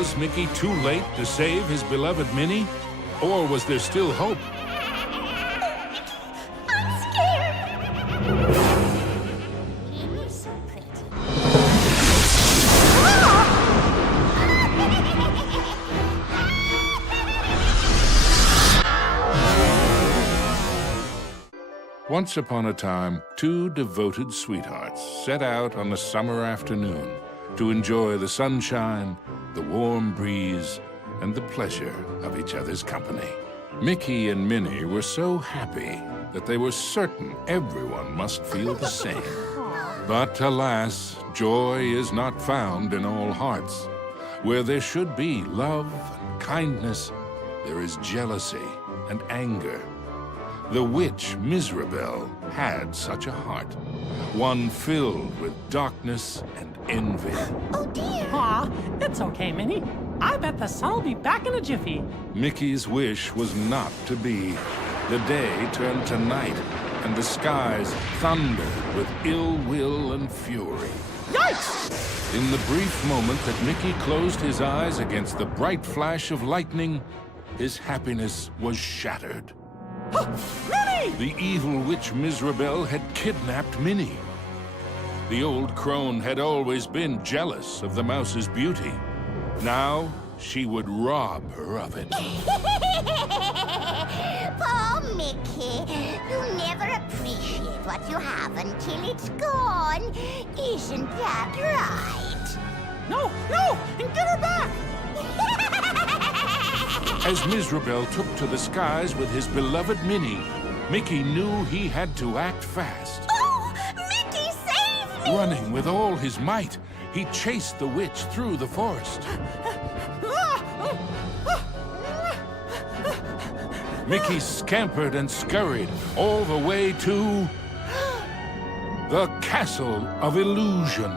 Was Mickey too late to save his beloved Minnie? Or was there still hope? I'm scared. He is so pretty. Once upon a time, two devoted sweethearts set out on a summer afternoon to enjoy the sunshine, the warm breeze, and the pleasure of each other's company. Mickey and Minnie were so happy that they were certain everyone must feel the same. But alas, joy is not found in all hearts. Where there should be love and kindness, there is jealousy and anger. The witch Miserabel had such a heart, one filled with darkness and envy. Oh dear. Aw, it's okay, Minnie. I bet the sun will be back in a jiffy. Mickey's wish was not to be. The day turned to night, and the skies thundered with ill will and fury. Yikes! In the brief moment that Mickey closed his eyes against the bright flash of lightning, his happiness was shattered. Minnie! The evil witch Miserabel had kidnapped Minnie. The old crone had always been jealous of the mouse's beauty. Now, she would rob her of it. Poor Mickey. You never appreciate what you have until it's gone. Isn't that right? No! And get her back! As Miserabel took to the skies with his beloved Minnie, Mickey knew he had to act fast. Oh, Mickey, save me! Running with all his might, he chased the witch through the forest. Mickey scampered and scurried all the way to the Castle of Illusion.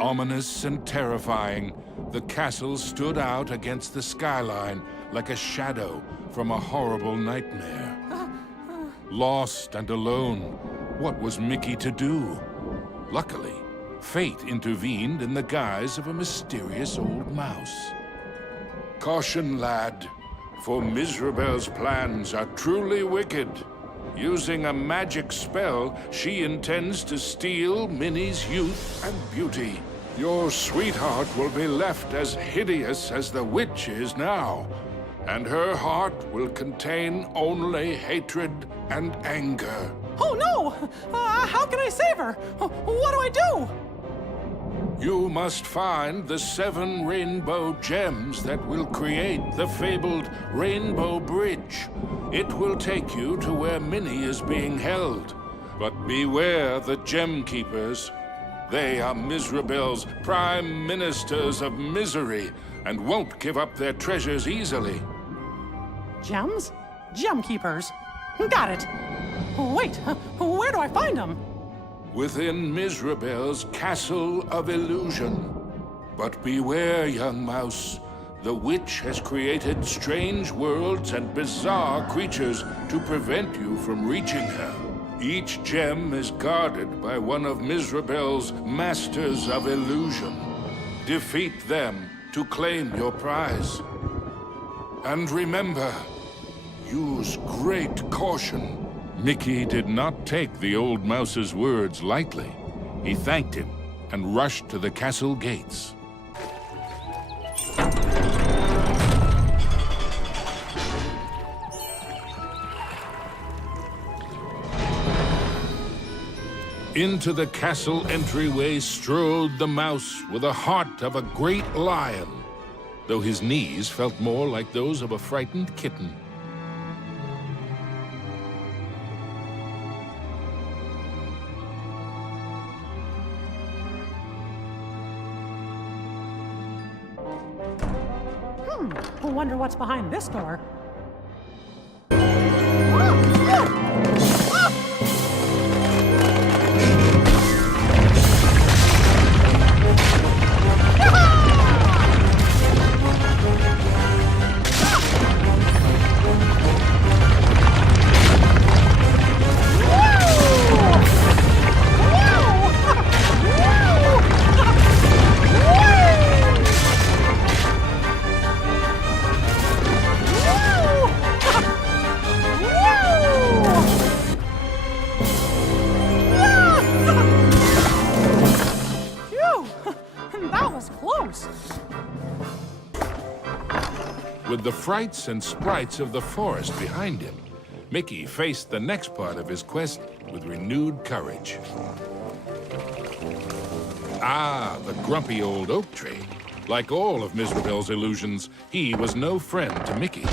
Ominous and terrifying, the castle stood out against the skyline like a shadow from a horrible nightmare. Lost and alone, what was Mickey to do? Luckily, fate intervened in the guise of a mysterious old mouse. Caution, lad, for Miserabel's plans are truly wicked. Using a magic spell, she intends to steal Minnie's youth and beauty. Your sweetheart will be left as hideous as the witch is now, and her heart will contain only hatred and anger. Oh no! How can I save her? What do I do? You must find the 7 rainbow gems that will create the fabled Rainbow Bridge. It will take you to where Minnie is being held. But beware the Gem Keepers. They are Miserabel's prime ministers of misery and won't give up their treasures easily. Gems? Gem keepers. Got it. Wait, where do I find them? Within Miserabel's Castle of Illusion. But beware, young mouse. The witch has created strange worlds and bizarre creatures to prevent you from reaching her. Each gem is guarded by one of Miserabel's Masters of Illusion. Defeat them to claim your prize. And remember, use great caution. Mickey did not take the old mouse's words lightly. He thanked him and rushed to the castle gates. Into the castle entryway strode the mouse with the heart of a great lion, though his knees felt more like those of a frightened kitten. I wonder what's behind this door. With the frights and sprites of the forest behind him, Mickey faced the next part of his quest with renewed courage. Ah, the grumpy old oak tree. Like all of Mizrabel's illusions, he was no friend to Mickey.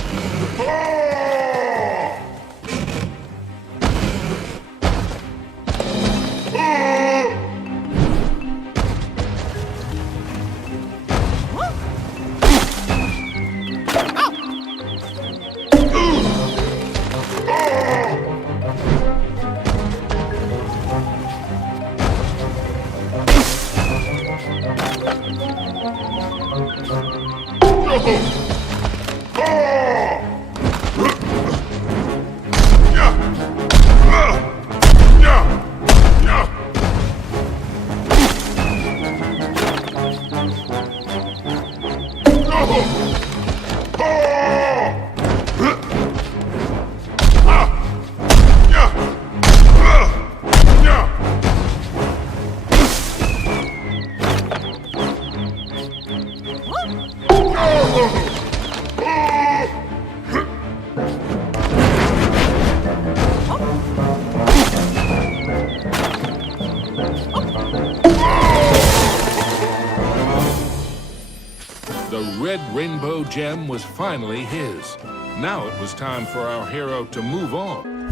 The red rainbow gem was finally his. Now it was time for our hero to move on.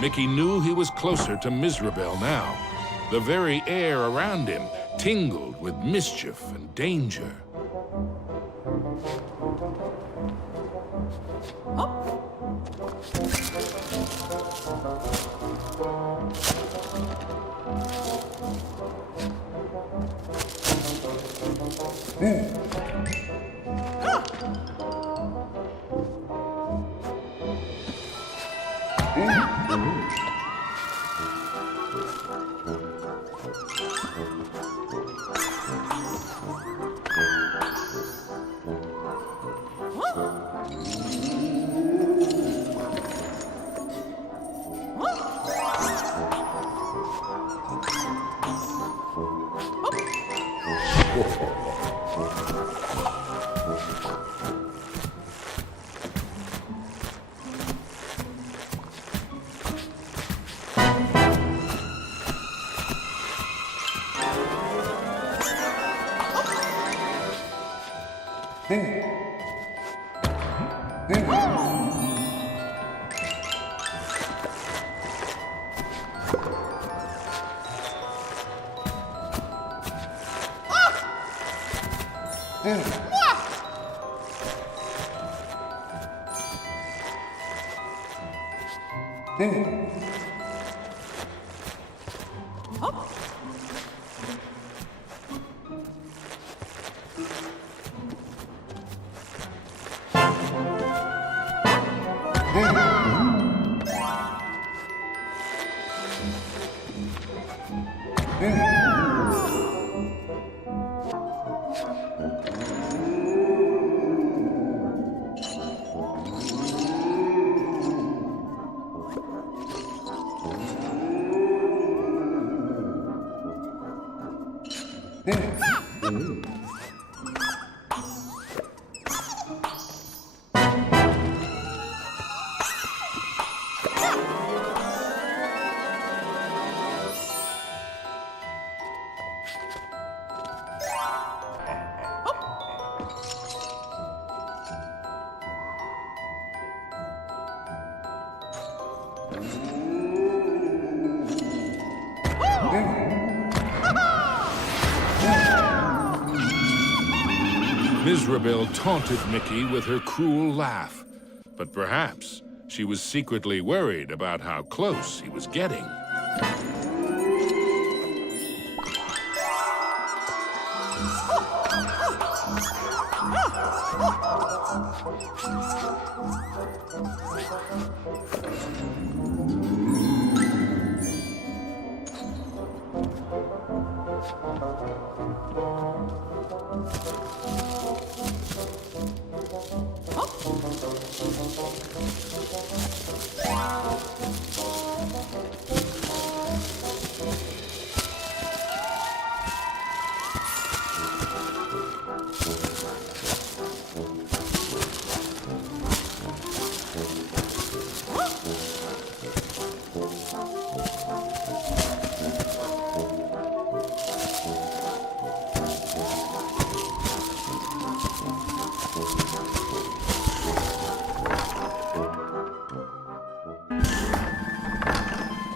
Mickey knew he was closer to Mizrabel now. The very air around him tingled with mischief and danger. Mizrabel taunted Mickey with her cruel laugh, but perhaps she was secretly worried about how close he was getting.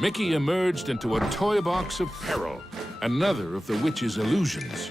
Mickey emerged into a toy box of peril, another of the witch's illusions.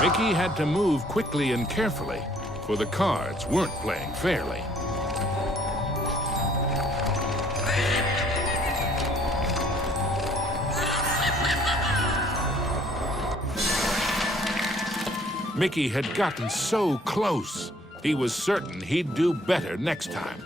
Mickey had to move quickly and carefully, for the cards weren't playing fairly. Mickey had gotten so close. He was certain he'd do better next time.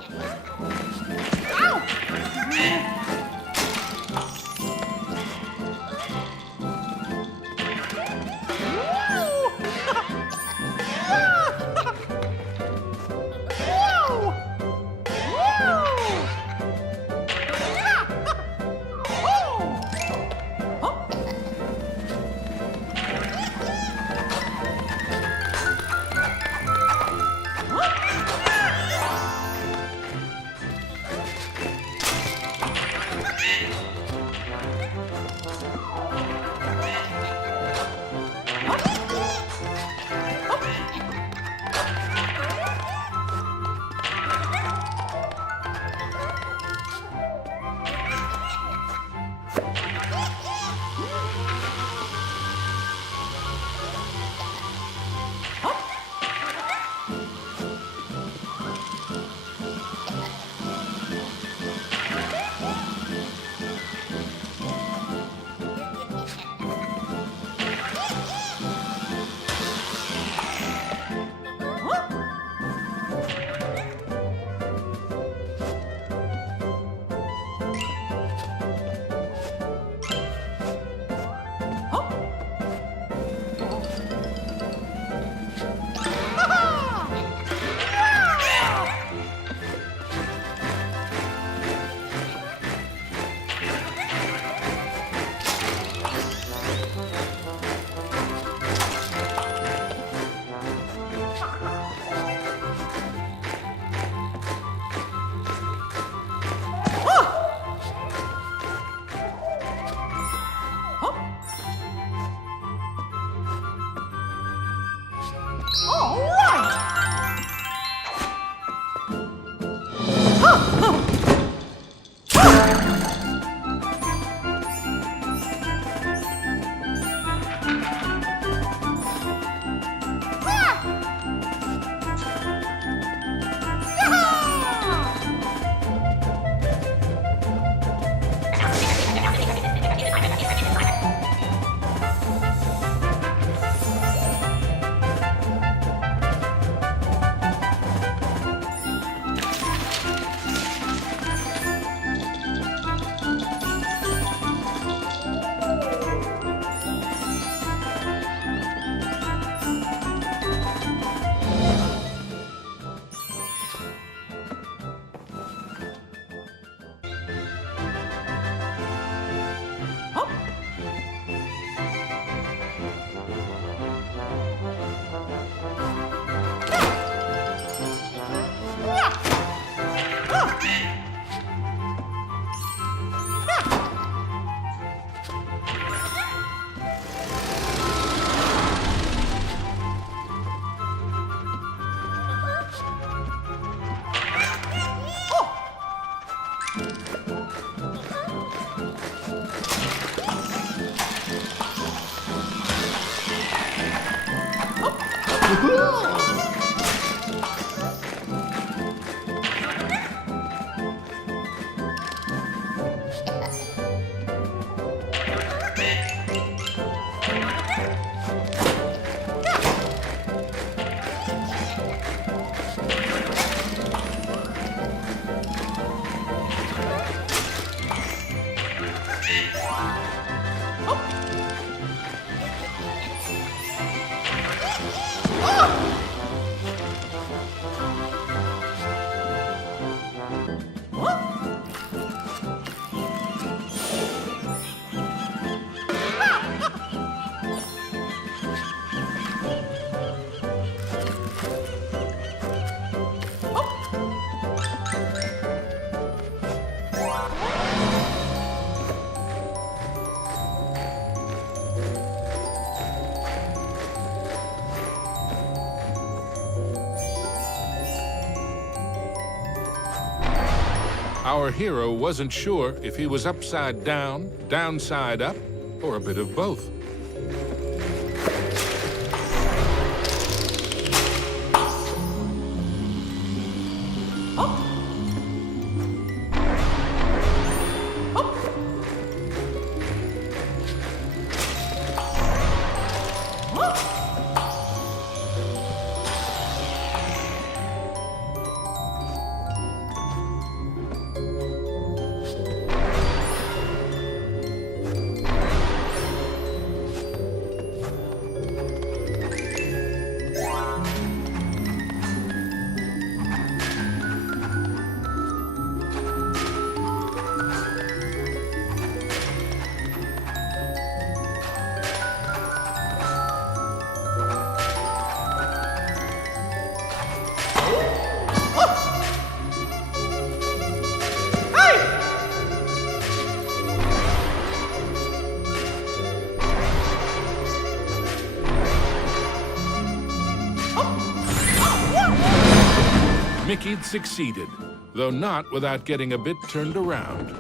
Our hero wasn't sure if he was upside down, downside up, or a bit of both. Mickey'd succeeded, though not without getting a bit turned around.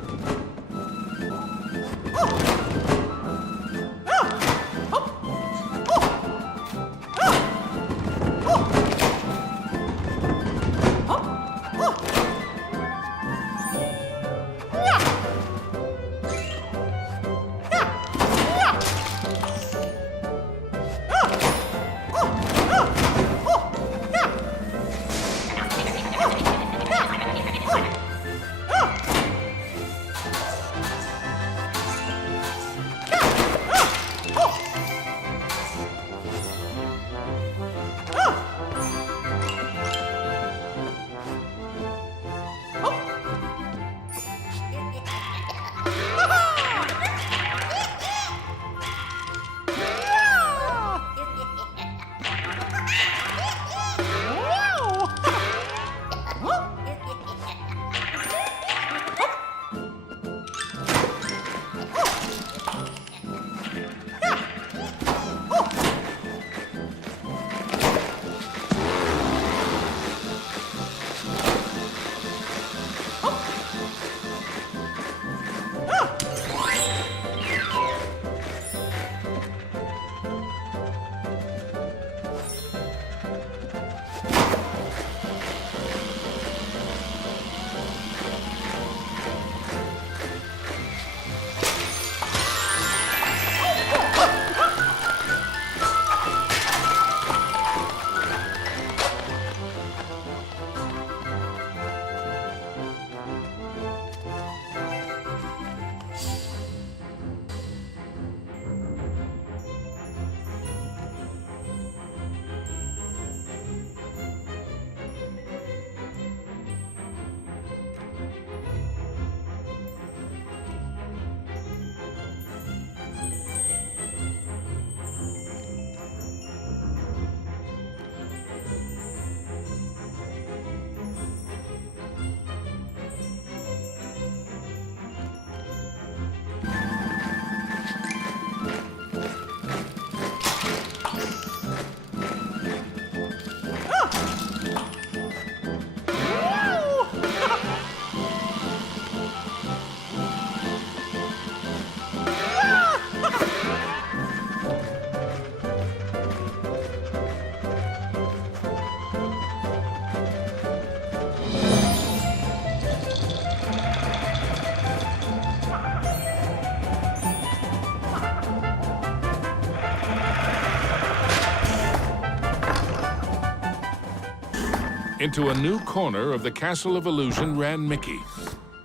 Into a new corner of the Castle of Illusion ran Mickey.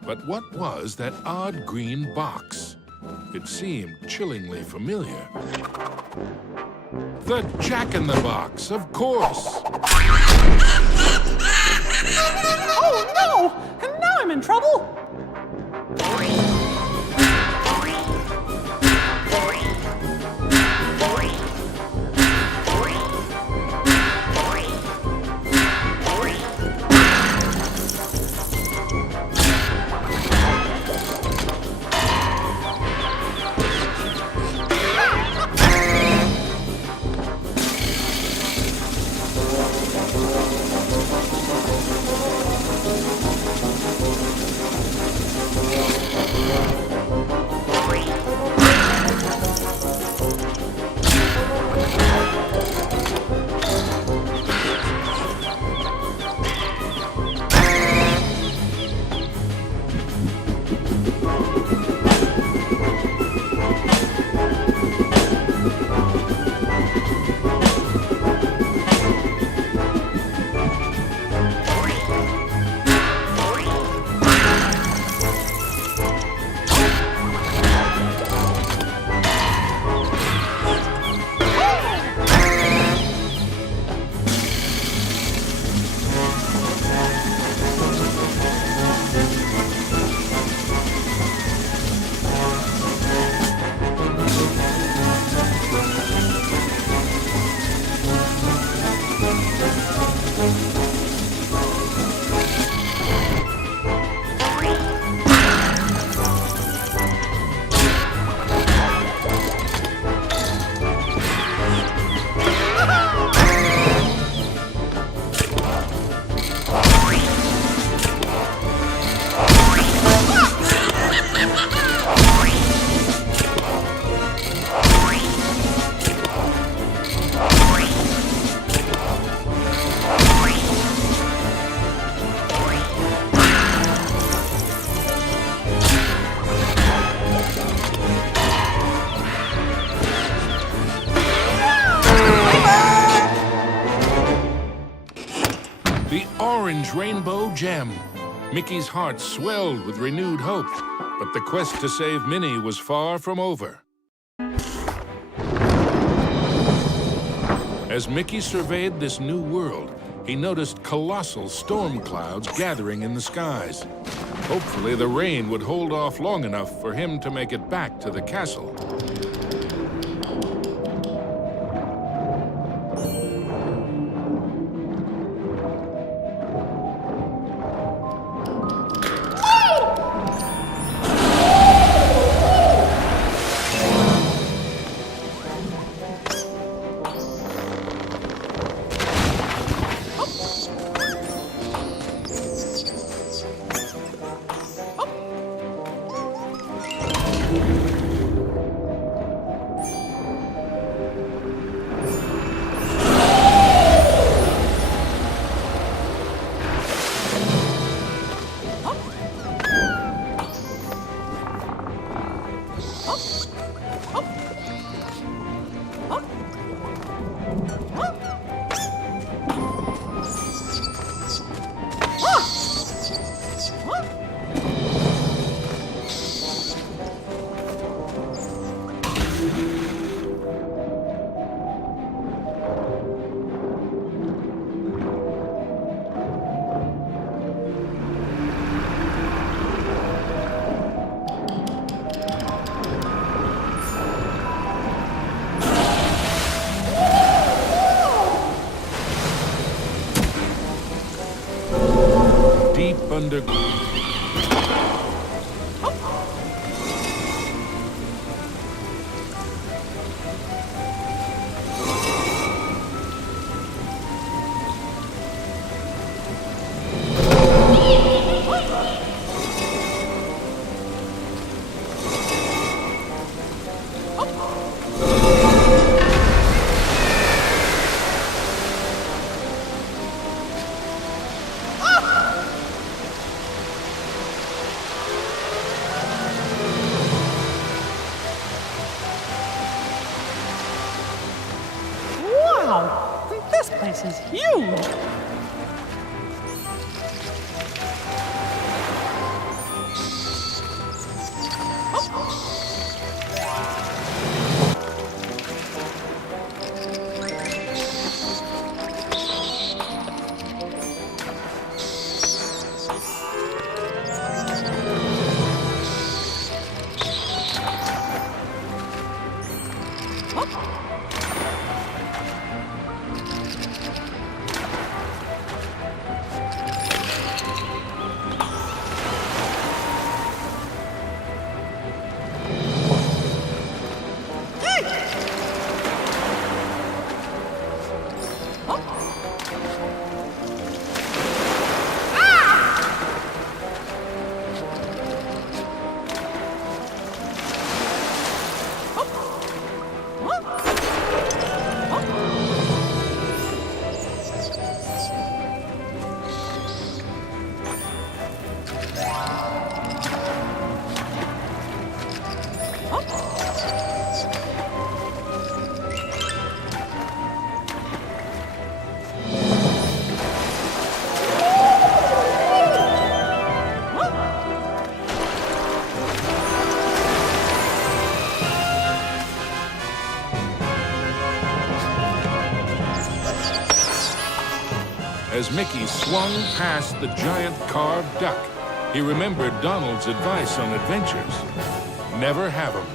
But what was that odd green box? It seemed chillingly familiar. The Jack-in-the-Box, of course. Oh no! And now I'm in trouble! The orange rainbow gem. Mickey's heart swelled with renewed hope, but the quest to save Minnie was far from over. As Mickey surveyed this new world, he noticed colossal storm clouds gathering in the skies. Hopefully, the rain would hold off long enough for him to make it back to the castle. Deep under... Wow! This place is huge! As Mickey swung past the giant carved duck, he remembered Donald's advice on adventures. Never have 'em.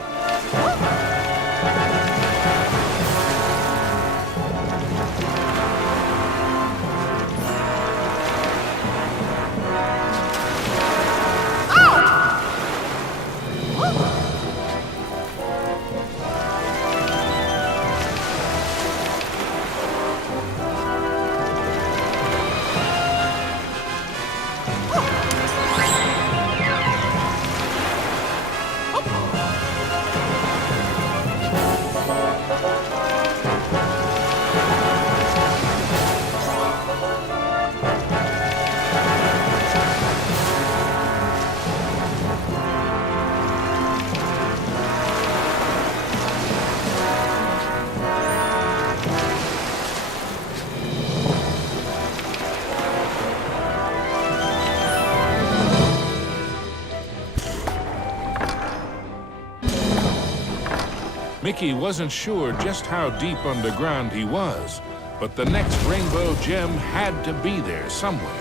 Mickey wasn't sure just how deep underground he was, but the next rainbow gem had to be there somewhere.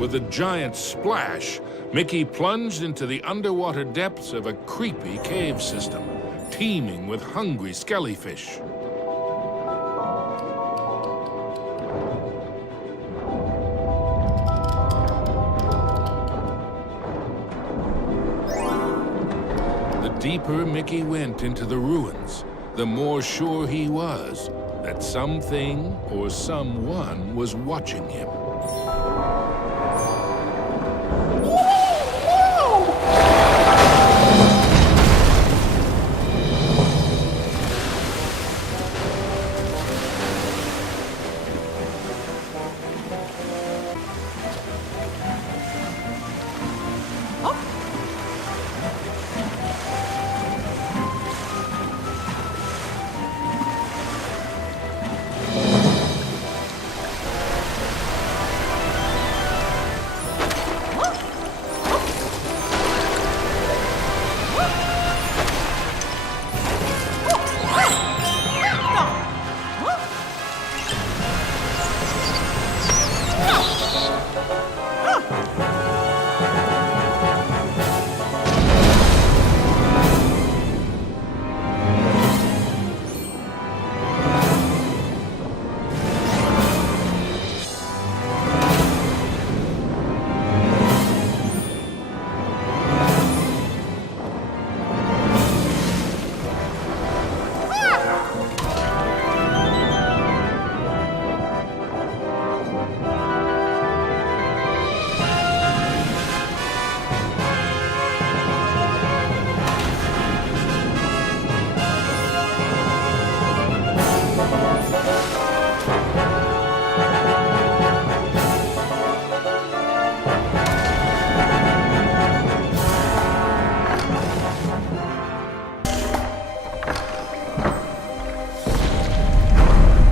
With a giant splash, Mickey plunged into the underwater depths of a creepy cave system, teeming with hungry skellyfish. The deeper Mickey went into the ruins, the more sure he was that something or someone was watching him.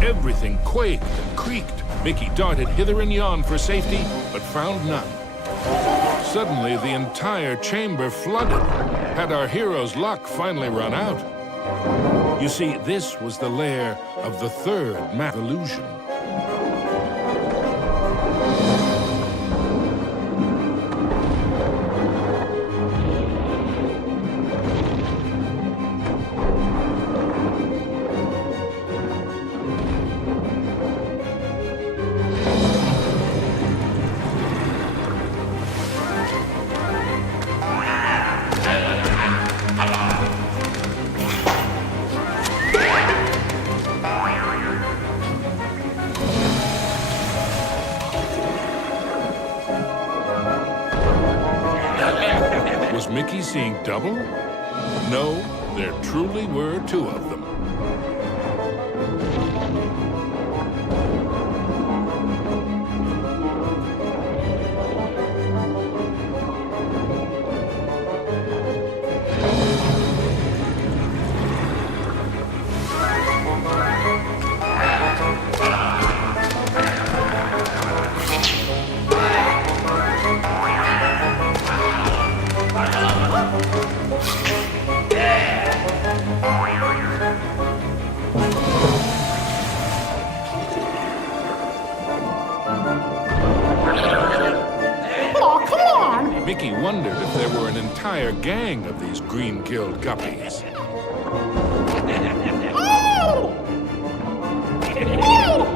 Everything quaked and creaked. Mickey darted hither and yon for safety, but found none. Suddenly, the entire chamber flooded. Had our hero's luck finally run out? You see, this was the lair of the third math illusion. Was Mickey seeing double? No, there truly were two of them. Oh, come on! Mickey wondered if there were an entire gang of these green-gilled guppies. Oh! Oh!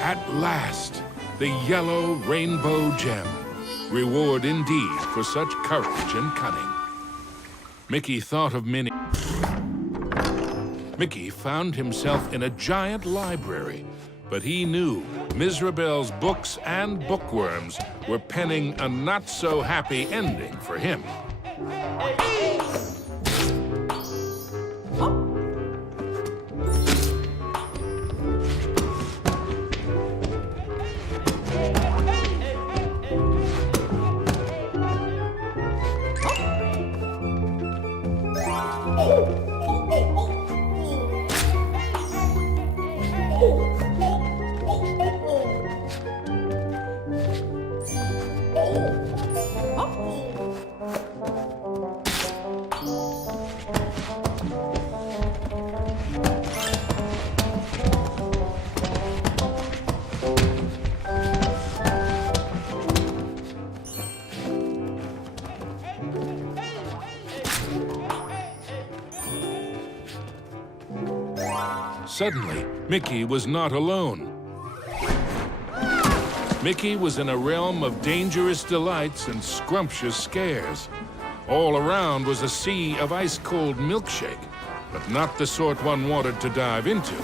At last, the yellow rainbow gem. Reward indeed for such courage and cunning. Mickey thought of Minnie. Mickey found himself in a giant library, but he knew Mizrabel's books and bookworms were penning a not-so-happy ending for him. Suddenly, Mickey was not alone. Mickey was in a realm of dangerous delights and scrumptious scares. All around was a sea of ice-cold milkshake, but not the sort one wanted to dive into.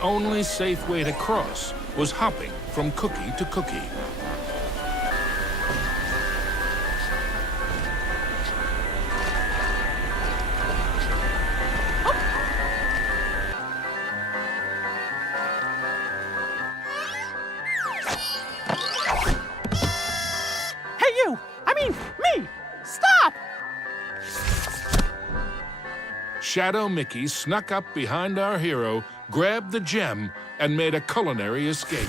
only safe way to cross was hopping from cookie to cookie. Hey, you! I mean, me! Stop! Shadow Mickey snuck up behind our hero, grabbed the gem, and made a culinary escape.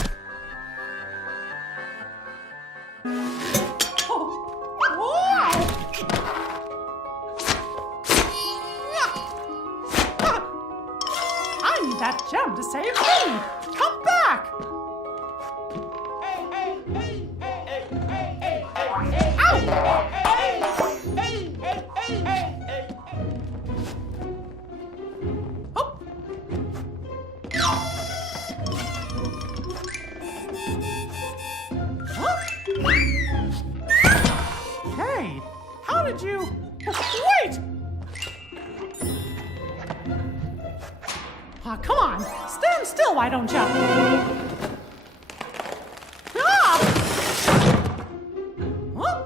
I need that gem to save me! Come back! Hey, how did you... Wait! Aw, come on. Stand still, why don't you? Ah! Huh?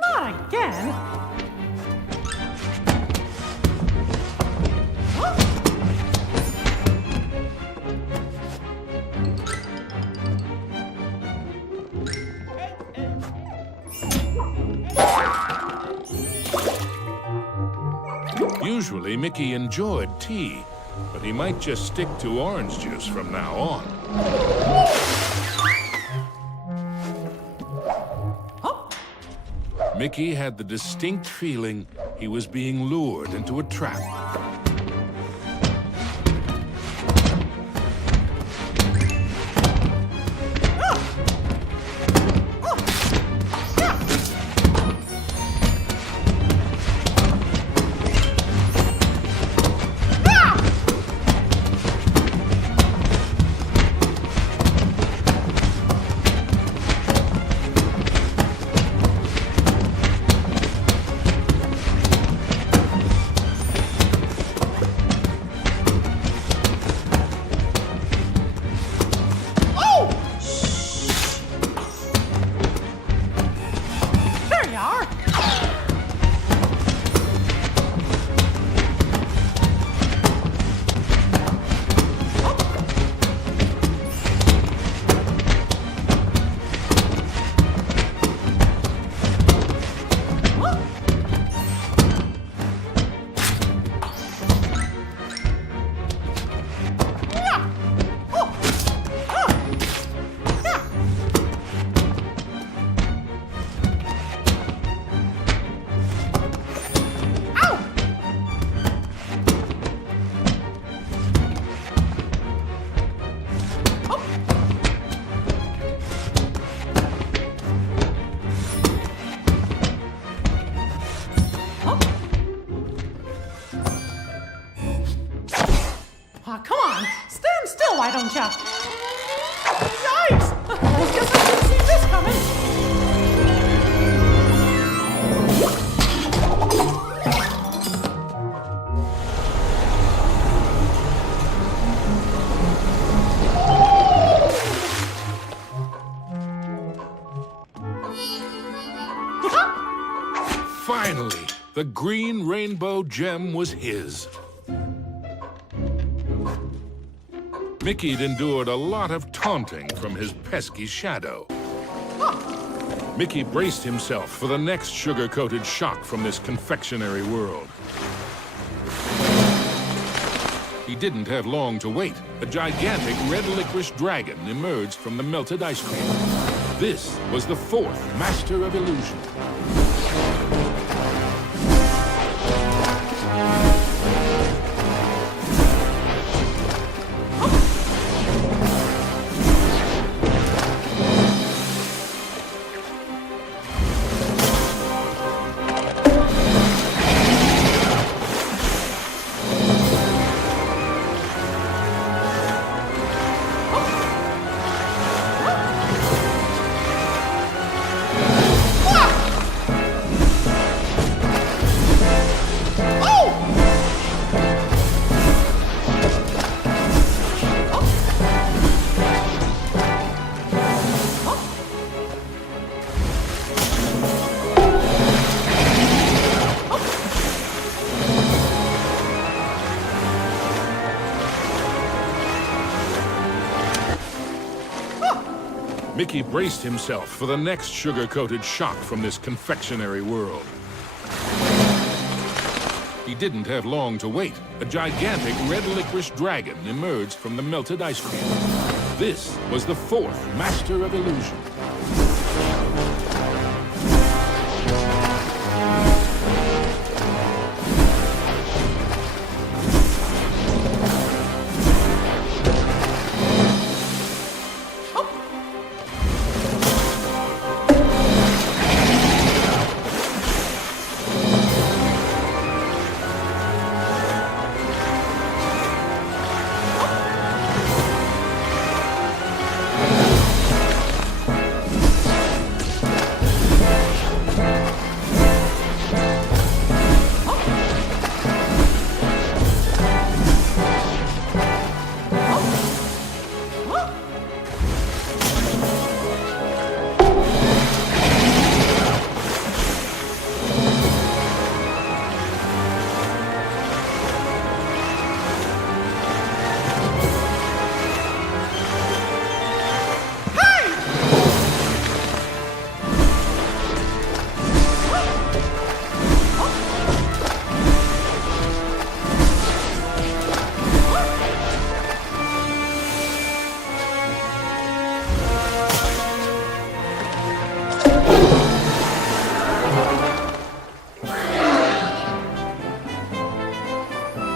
Not again. Usually, Mickey enjoyed tea, but he might just stick to orange juice from now on. Mickey had the distinct feeling he was being lured into a trap. There you are. Aw, come on. Stand still, why don't ya? Yikes! Guess I didn't see this coming. Finally, the green rainbow gem was his. Mickey'd endured a lot of taunting from his pesky shadow. Mickey braced himself for the next sugar-coated shock from this confectionery world. He didn't have long to wait. A gigantic red licorice dragon emerged from the melted ice cream. This was the fourth Master of Illusion. Mickey braced himself for the next sugar-coated shock from this confectionery world. He didn't have long to wait. A gigantic red licorice dragon emerged from the melted ice cream. This was the fourth master of illusion.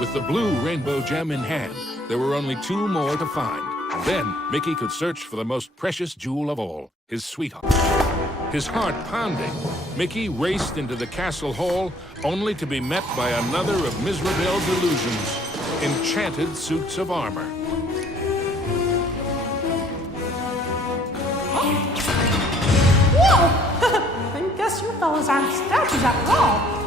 With the blue rainbow gem in hand, there were only 2 more to find. Then Mickey could search for the most precious jewel of all, his sweetheart. His heart pounding, Mickey raced into the castle hall, only to be met by another of Mizrabel's illusions, enchanted suits of armor. Whoa! I guess you fellas aren't statues after all.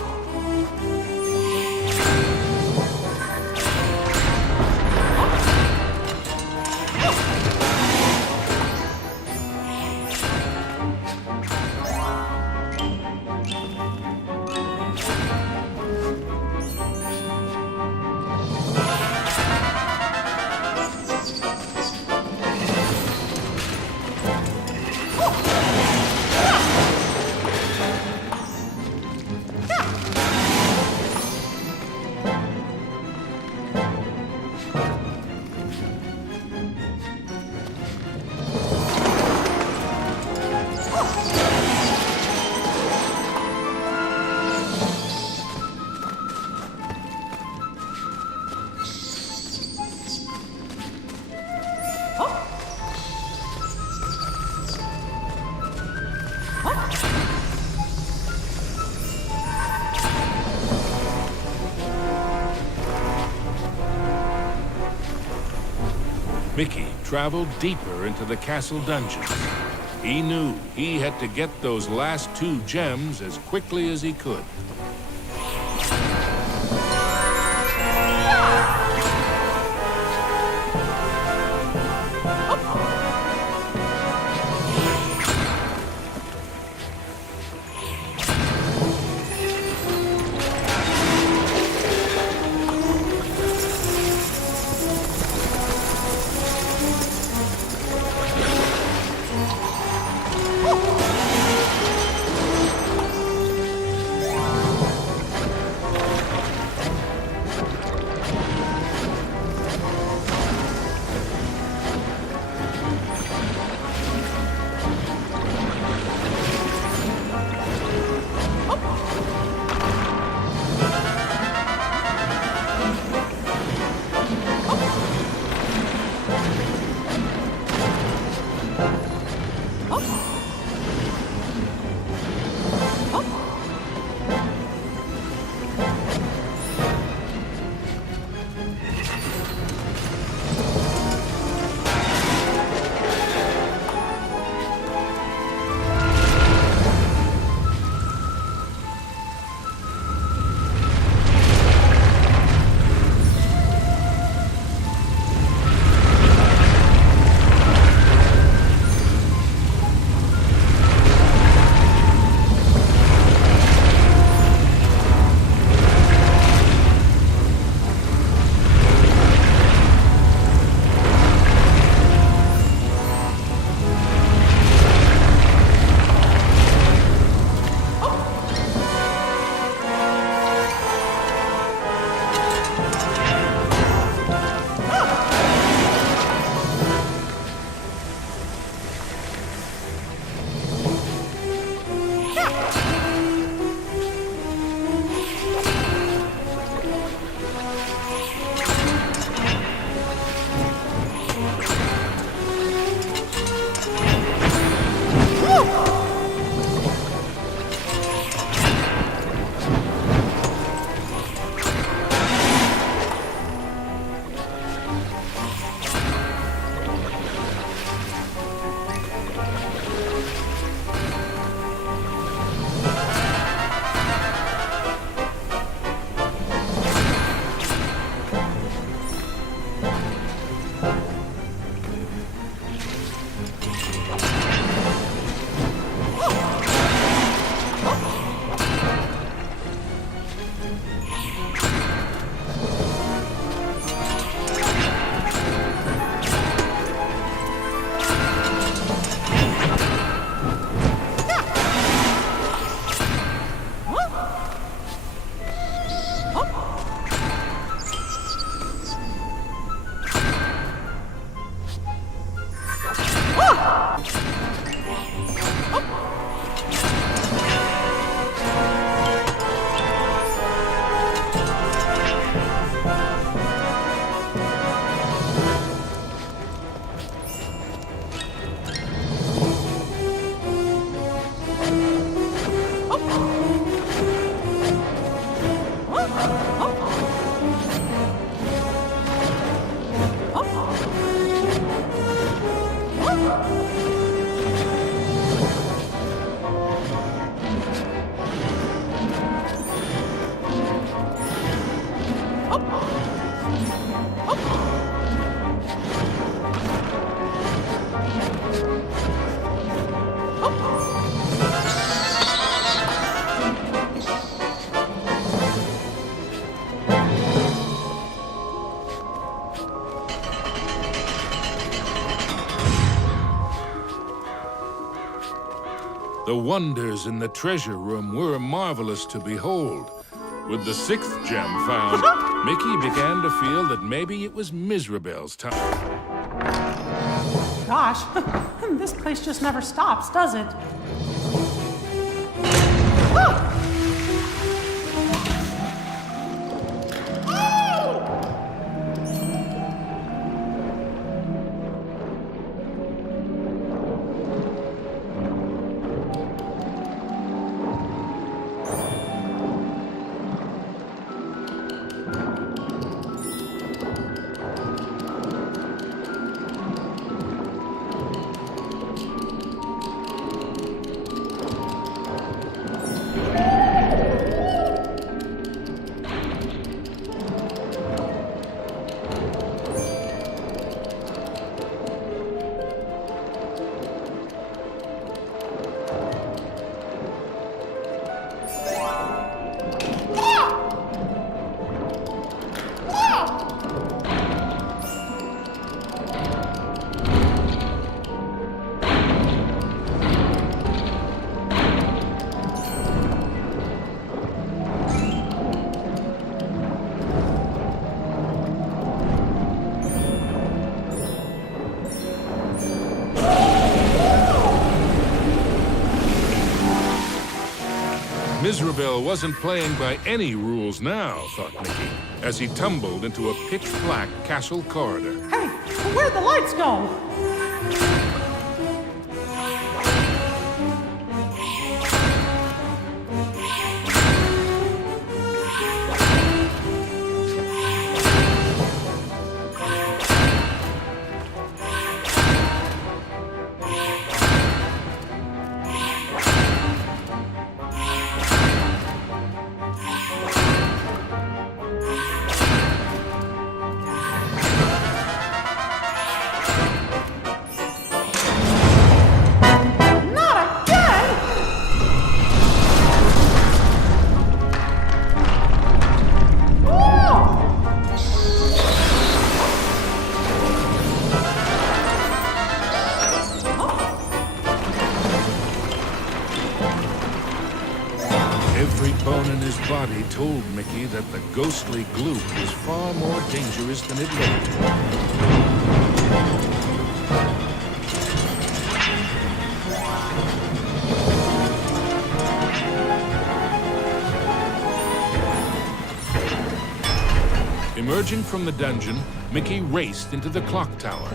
Mickey traveled deeper into the castle dungeons. He knew he had to get those last 2 gems as quickly as he could. The wonders in the treasure room were marvelous to behold. With the sixth gem found, Mickey began to feel that maybe it was Mizrabel's time. Gosh, this place just never stops, does it? Ah! Mizrabel wasn't playing by any rules now, thought Mickey, as he tumbled into a pitch-black castle corridor. Hey, where'd the lights go? Every bone in his body told Mickey that the ghostly gloop was far more dangerous than it looked. Emerging from the dungeon, Mickey raced into the clock tower.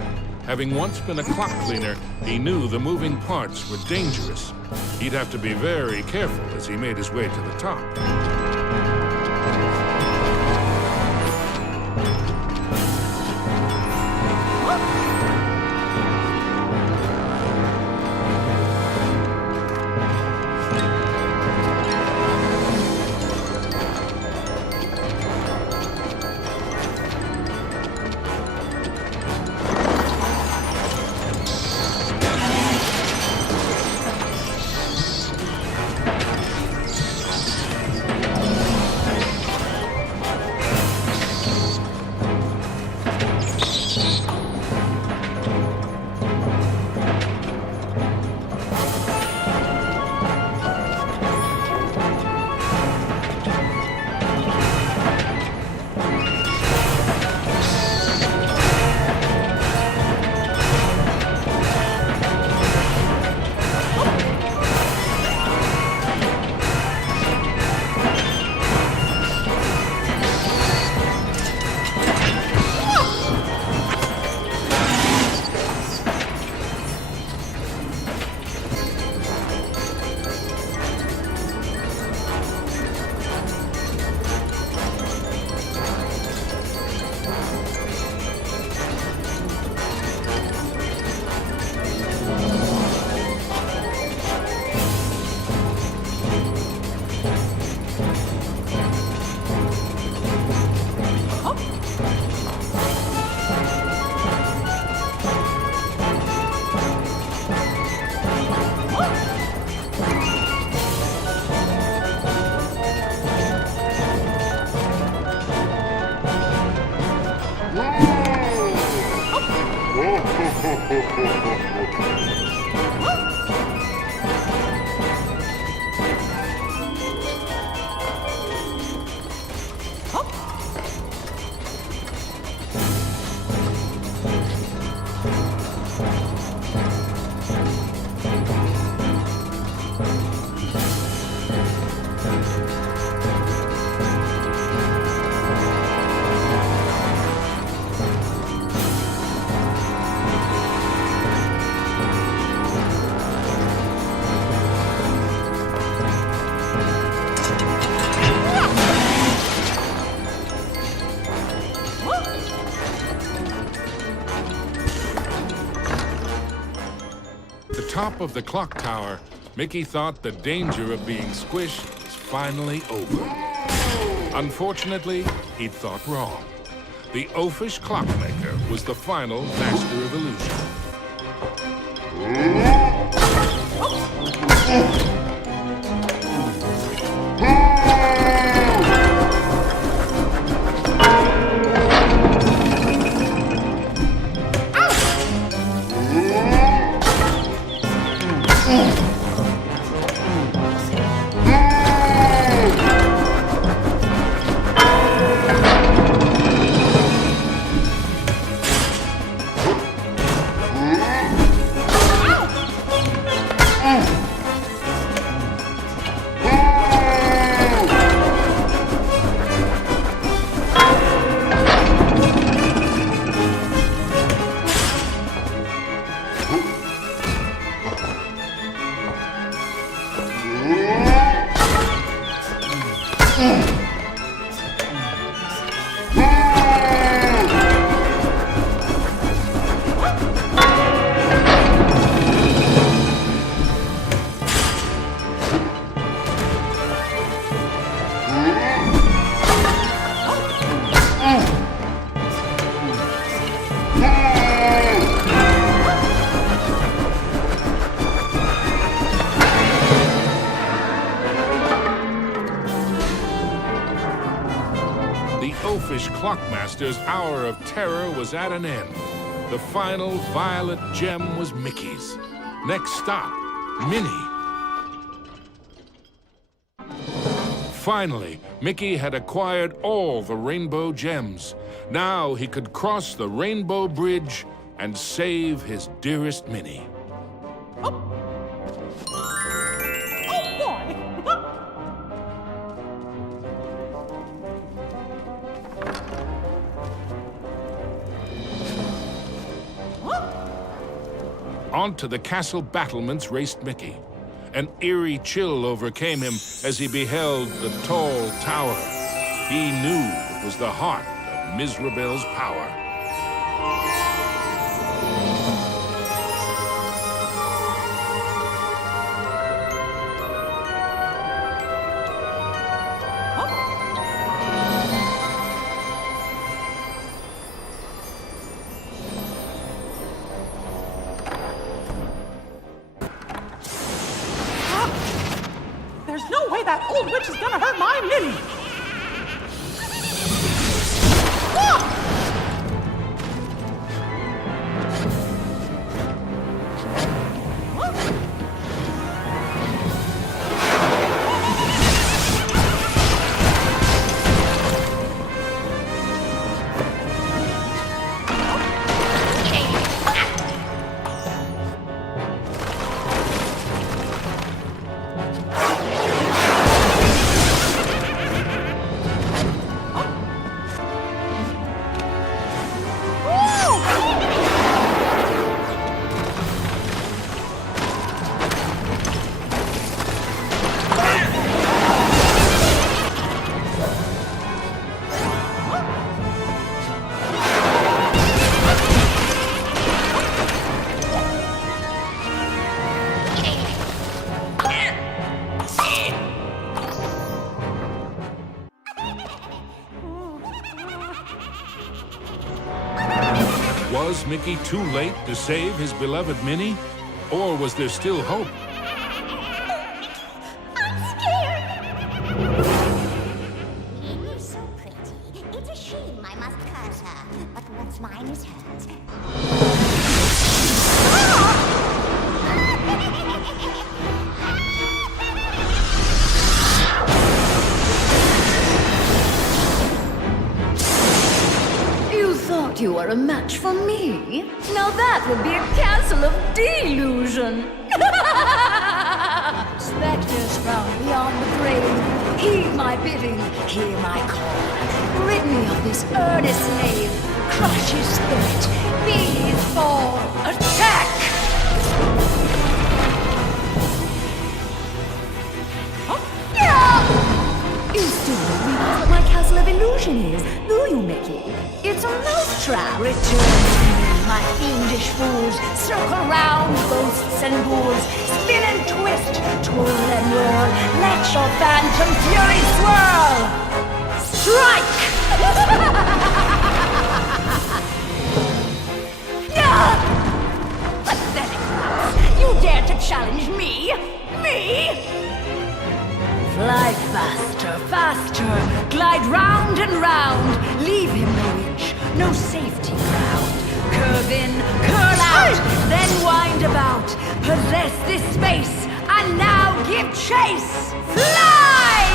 Having once been a clock cleaner, he knew the moving parts were dangerous. He'd have to be very careful as he made his way to the top. Top of the clock tower, Mickey thought the danger of being squished was finally over. Unfortunately, he'd thought wrong. The oafish clockmaker was the final master of illusion. Clockmaster's hour of terror was at an end. The final violet gem was Mickey's. Next stop, Minnie. Finally, Mickey had acquired all the rainbow gems. Now he could cross the Rainbow Bridge and save his dearest Minnie. Oh boy! Onto the castle battlements raced Mickey. An eerie chill overcame him as he beheld the tall tower. He knew it was the heart of Mizrabel's power. There's no way that old witch is gonna hurt my Minnie! Ah! Was Mickey too late to save his beloved Minnie? Or was there still hope? I'm scared! Minnie's so pretty. It's a shame I must curse her. But what's mine is hers. a match for me? Now that would be a castle of delusion. Spectres from beyond the grave, heed my bidding, hear my call. Rid me of this earnest slave, crush his spirit, be his fall. Attack! You still don't realize what my castle of illusion is, do you, Mickey? It's a mousetrap. Return to me, my fiendish fools. Circle round, ghosts and ghouls. Spin and twist, twirl and whirl. Let your phantom fury swirl. Strike! Pathetic mouse! You dare to challenge me? Me? Fly faster, faster, glide round and round. Leave him no inch, no safety ground. Curve in, curl out, then wind about. Possess this space, and now give chase. Fly!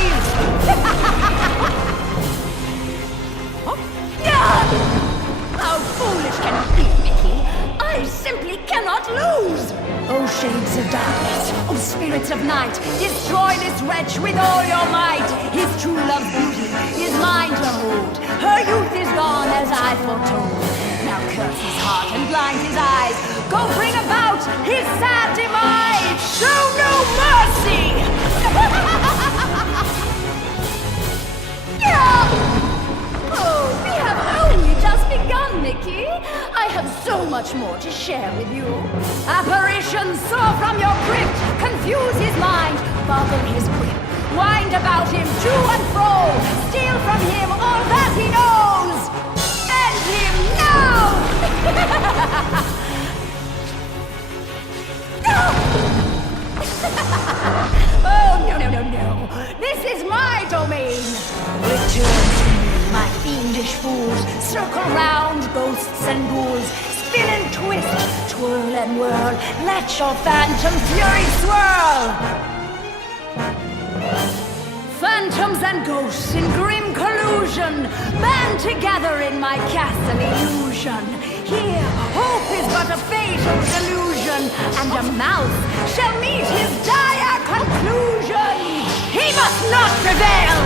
How foolish can you be, Mickey? I simply cannot lose! Oh, shades of darkness, oh, spirits of night, destroy this wretch with all your might! His true love's beauty is mine to hold. Her youth is gone as I foretold. Now curse his heart and blind his eyes. Go bring about his sad demise! Show no mercy! Oh, we have only just begun, Mickey. I have so much more to share with you. Apparitions soar from your crypt, confuse his mind, boggle his grip, wind about him to and fro, steal from him all that he knows. End him now! Oh, no. This is my domain. Return to me, my fiendish fools. Circle round, ghosts and ghouls. Spin and twist, twirl and whirl. Let your phantom fury swirl. Phantoms and ghosts in grim collusion band together in my castle illusion. Here, hope is but a fatal delusion, and a mouse shall meet his dire conclusion. He must not prevail!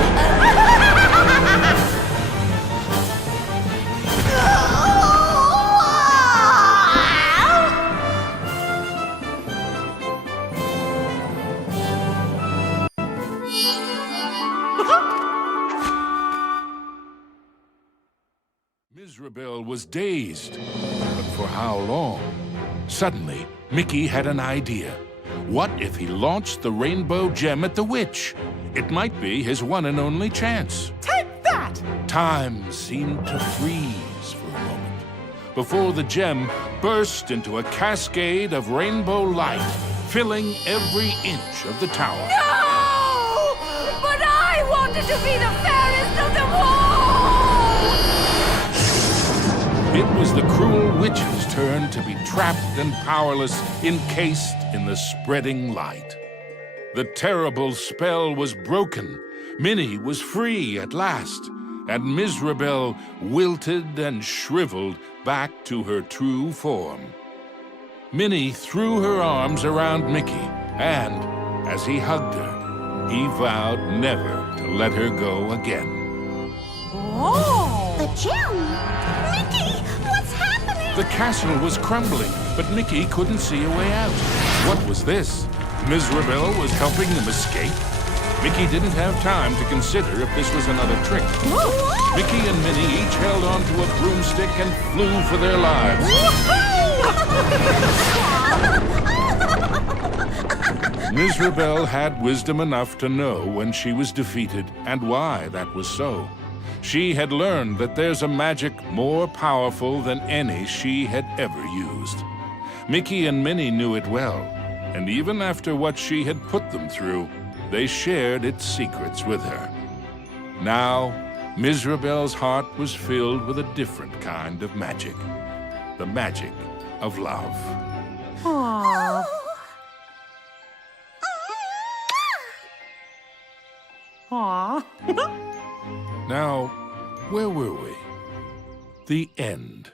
Mizrabel was dazed, but for how long? Suddenly, Mickey had an idea. What if he launched the rainbow gem at the witch? It might be his one and only chance. Take that! Time seemed to freeze for a moment before the gem burst into a cascade of rainbow light, filling every inch of the tower. No! But I wanted to be the fairest of them all! It was the cruel witch's turn to be trapped and powerless, encased in the spreading light. The terrible spell was broken. Minnie was free at last, and Mizrabel wilted and shriveled back to her true form. Minnie threw her arms around Mickey, and as he hugged her, he vowed never to let her go again. Oh! The gem? Mickey, what's happening? The castle was crumbling, but Mickey couldn't see a way out. What was this? Mizrabel was helping them escape? Mickey didn't have time to consider if this was another trick. Mickey and Minnie each held onto a broomstick and flew for their lives. Mizrabel had wisdom enough to know when she was defeated and why that was so. She had learned that there's a magic more powerful than any she had ever used. Mickey and Minnie knew it well, and even after what she had put them through, they shared its secrets with her. Now, Mizrabel's heart was filled with a different kind of magic. The magic of love. Aww. Aww. Now, where were we? The end.